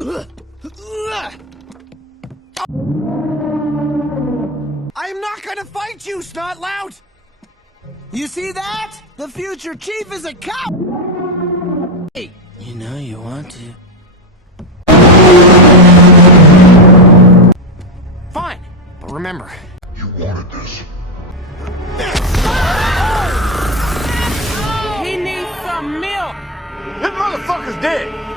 I'm not gonna fight you, Snotlout! You see that? The future chief is a cop! Hey, you know you want to. Fine, but remember... You wanted this. He needs some milk! This motherfucker's dead!